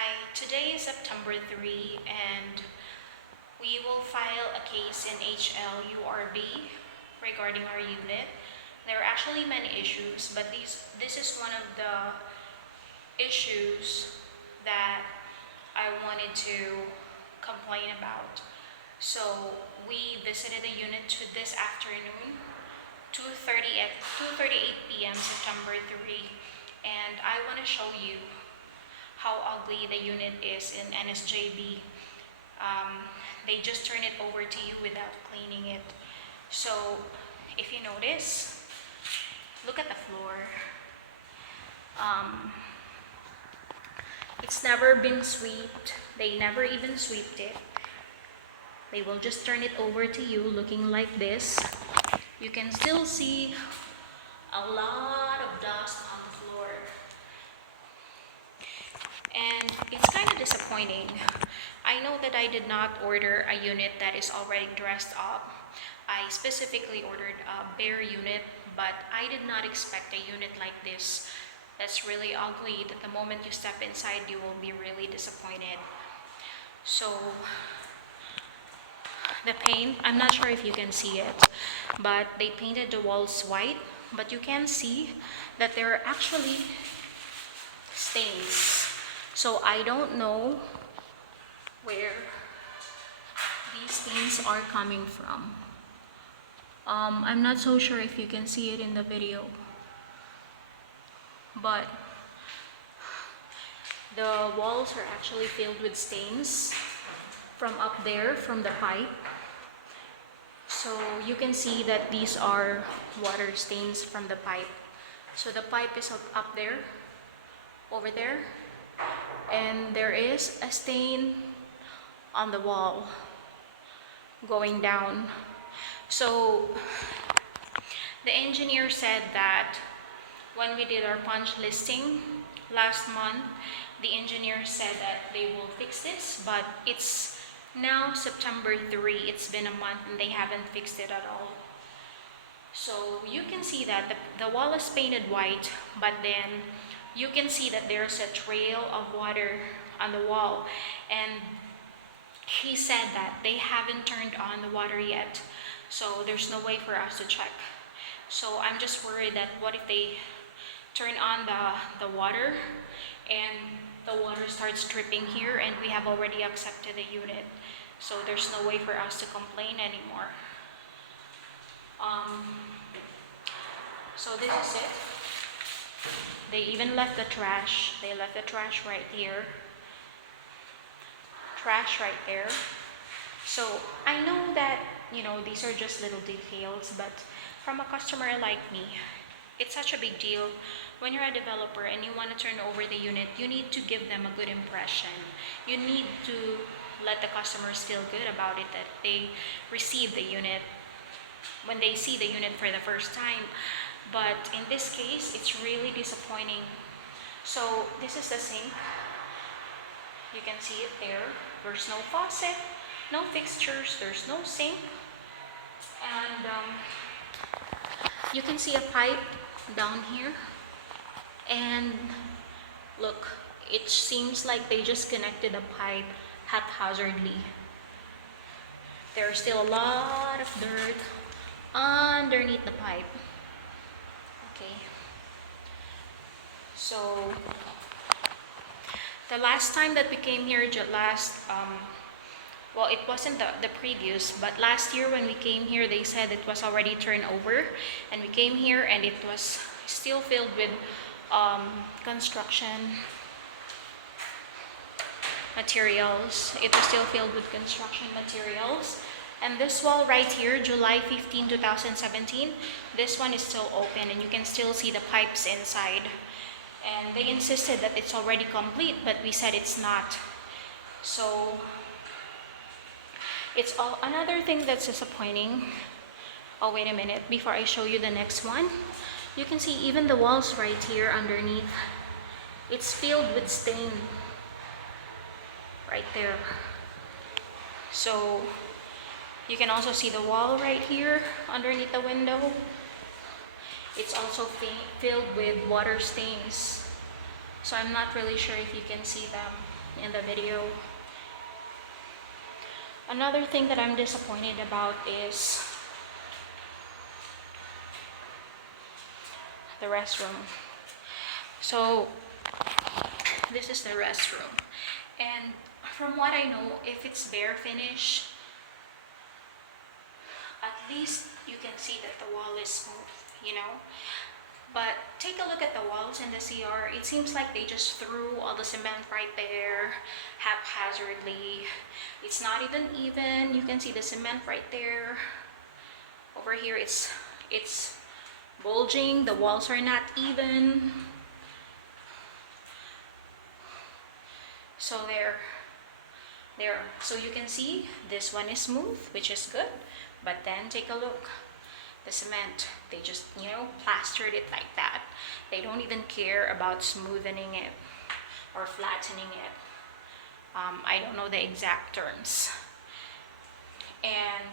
Hi, today is September 3 and we will file a case in HLURB regarding our unit. There are actually many issues, but this is one of the issues that I wanted to complain about. So we visited the unit this afternoon, 2:38 p.m. September 3, and I want to show you how ugly the unit is in NSJB. They just turn it over to you without cleaning it. So if you notice, look at the floor. It's never been swept. They never even swept it. They will just turn it over to you looking like this. You can still see a lot of dust on the floor. And it's kind of disappointing. I know that I did not order a unit that is already dressed up. I specifically ordered a bare unit, but I did not expect a unit like this that's really ugly that the moment you step inside you will be really disappointed. So the paint, I'm not sure if you can see it, but they painted the walls white, but you can see that there are actually stains. So I don't know where these stains are coming from. I'm not so sure if you can see it in the video, but the walls are actually filled with stains from up there, from the pipe. So you can see that these are water stains from the pipe. So the pipe is up there, over there, and there is a stain on the wall going down. So the engineer said that when we did our punch listing last month, the engineer said that they will fix this, but it's now September 3. It's been a month and they haven't fixed it at all. So you can see that the wall is painted white, but then you can see that there's a trail of water on the wall, and he said that they haven't turned on the water yet, so there's no way for us to check. So I'm just worried that what if they turn on the water and the water starts dripping here and we have already accepted the unit, so there's no way for us to complain anymore. So this is it. They even left the trash. They left the trash right here. Trash right there. So I know that, these are just little details, but from a customer like me, it's such a big deal. When you're a developer and you want to turn over the unit, you need to give them a good impression. You need to let the customers feel good about it, that they receive the unit when they see the unit for the first time. But in this case, it's really disappointing. So this is the sink. You can see it there. There's no faucet, no fixtures, there's no sink. And you can see a pipe down here. And look, it seems like they just connected a pipe haphazardly. There's still a lot of dirt underneath the pipe. Okay. So the last time that we came here, well, it wasn't the previous, but last year when we came here, they said it was already turned over, and we came here and it was still filled with construction materials. It was still filled with construction materials. And this wall right here, July 15, 2017, this one is still open and you can still see the pipes inside. And they insisted that it's already complete, but we said it's not. So it's all another thing that's disappointing. Oh, wait a minute, before I show you the next one, you can see even the walls right here underneath, it's filled with stain right there. So you can also see the wall right here underneath the window. It's also filled with water stains. So I'm not really sure if you can see them in the video. Another thing that I'm disappointed about is the restroom. So this is the restroom, and from what I know, if it's bare finish, at least you can see that the wall is smooth, you know. But take a look at the walls in the CR. It seems like they just threw all the cement right there haphazardly. It's not even. You can see the cement right there. Over here it's bulging. The walls are not even. So there. So you can see this one is smooth, which is good. But then take a look. The cement, they just, plastered it like that. They don't even care about smoothing it or flattening it. I don't know the exact terms. And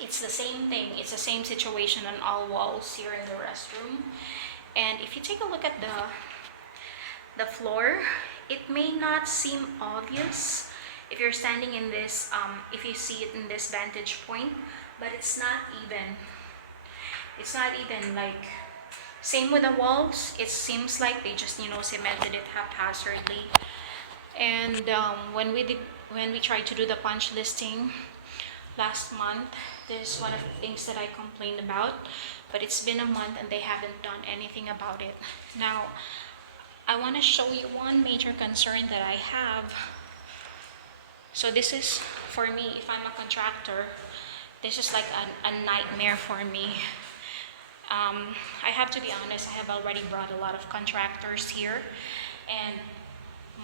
it's the same thing. It's the same situation on all walls here in the restroom. And if you take a look at the floor, it may not seem obvious if you're standing in this, if you see it in this vantage point, but it's not even. It's not even, like, same with the walls. It seems like they just, cemented it haphazardly. And when we tried to do the punch listing last month, this is one of the things that I complained about. But it's been a month and they haven't done anything about it. Now, I want to show you one major concern that I have. So this is, for me, if I'm a contractor, this is like a nightmare for me. I have to be honest, I have already brought a lot of contractors here, and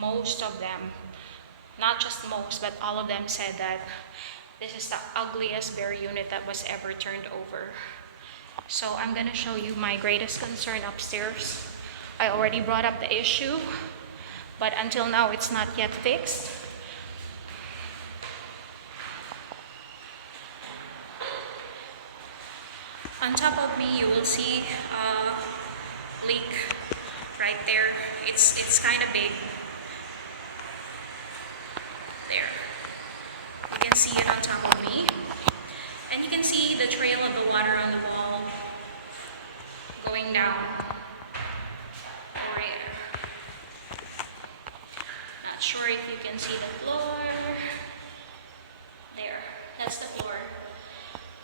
most of them, not just most, but all of them said that this is the ugliest bare unit that was ever turned over. So I'm gonna show you my greatest concern upstairs. I already brought up the issue, but until now it's not yet fixed. On top of me, you will see a leak right there. It's kind of big. There. You can see it on top of me. And you can see the trail of the water on the wall going down. Right. Not sure if you can see the floor. There. That's the floor.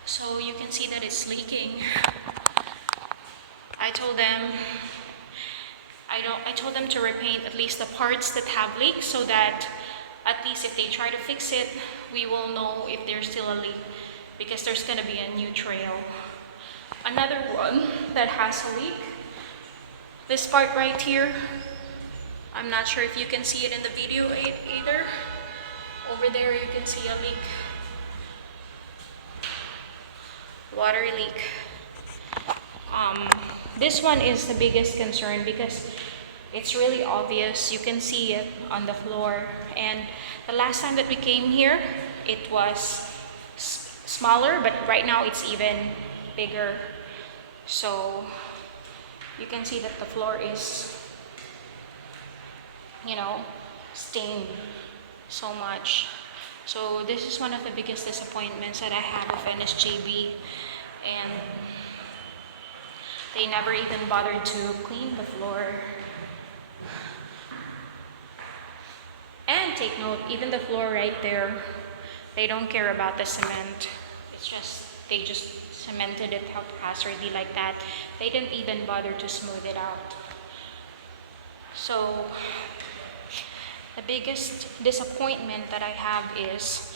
So you can see that it's leaking. I told them to repaint at least the parts that have leaks, so that at least if they try to fix it, we will know if there's still a leak, because there's going to be a new trail. Another one that has a leak, this part right here, I'm not sure if you can see it in the video either. Over there you can see a leak. Water leak. This one is the biggest concern because it's really obvious. You can see it on the floor. And the last time that we came here, it was smaller, but right now it's even bigger. So you can see that the floor is, stained so much. So this is one of the biggest disappointments that I have with NSJB, and they never even bothered to clean the floor. And take note, even the floor right there, they don't care about the cement. It's just, they just cemented it haphazardly like that. They didn't even bother to smooth it out. So the biggest disappointment that I have is,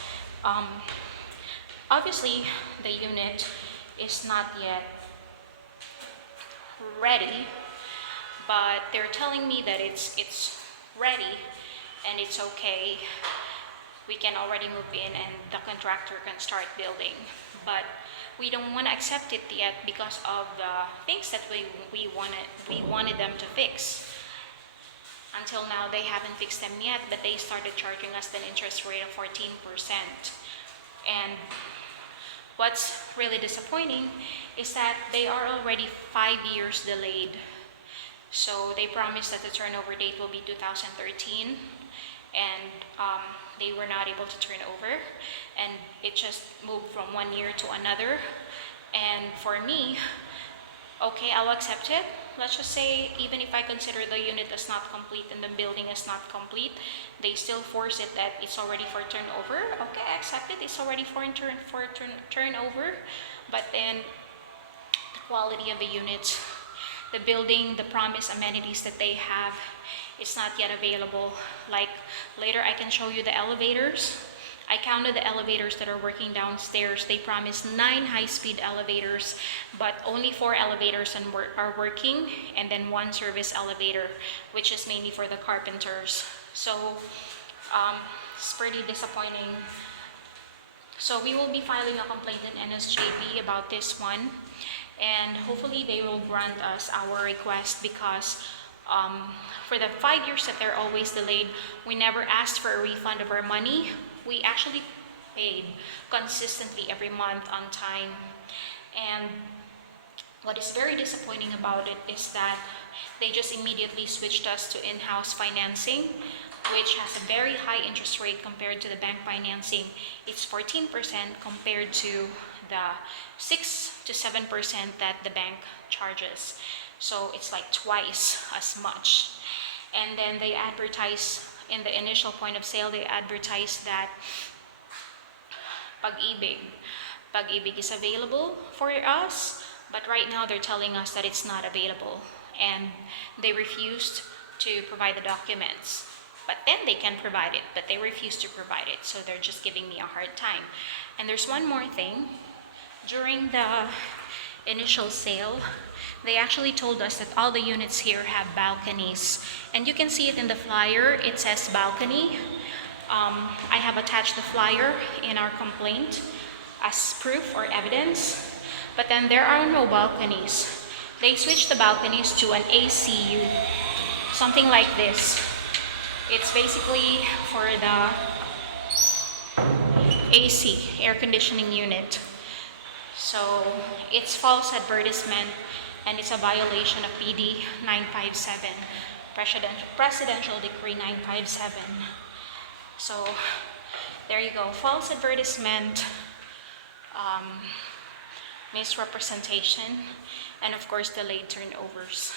obviously the unit is not yet ready, but they're telling me that it's ready and it's okay. We can already move in and the contractor can start building. But we don't want to accept it yet because of the things that we wanted them to fix. Until now, they haven't fixed them yet, but they started charging us an interest rate of 14%. And what's really disappointing is that they are already 5 years delayed. So they promised that the turnover date will be 2013, and they were not able to turn over, and it just moved from 1 year to another. And for me, okay, I'll accept it. Let's just say, even if I consider the unit as not complete and the building is not complete, they still force it that it's already for turnover. Okay, I accept it. It's already for turnover. But then the quality of the units, the building, the promised amenities that they have, it's not yet available. Like later, I can show you the elevators. I counted the elevators that are working downstairs. They promised 9 high-speed elevators, but only 4 elevators are working, and then 1 service elevator, which is mainly for the carpenters. So it's pretty disappointing. So we will be filing a complaint in NSJB about this one, and hopefully they will grant us our request, because for the 5 years that they're always delayed, we never asked for a refund of our money. We actually paid consistently every month on time. And what is very disappointing about it is that they just immediately switched us to in-house financing, which has a very high interest rate compared to the bank financing. It's 14% compared to the 6 to 7% that the bank charges. So it's like twice as much. And then they advertise in the initial point of sale, they advertise that Pag-ibig is available for us, but right now they're telling us that it's not available, and they refused to provide the documents. But then they can provide it, but they refuse to provide it, so they're just giving me a hard time. And there's one more thing. During the initial sale, they actually told us that all the units here have balconies, and you can see it in the flyer. It says balcony. I have attached the flyer in our complaint as proof or evidence, but then there are no balconies. They switched the balconies to an ACU, something like this. It's basically for the AC, air conditioning unit. So it's false advertisement, and it's a violation of PD 957, Presidential Decree 957. So there you go, false advertisement, misrepresentation, and of course delayed turnovers.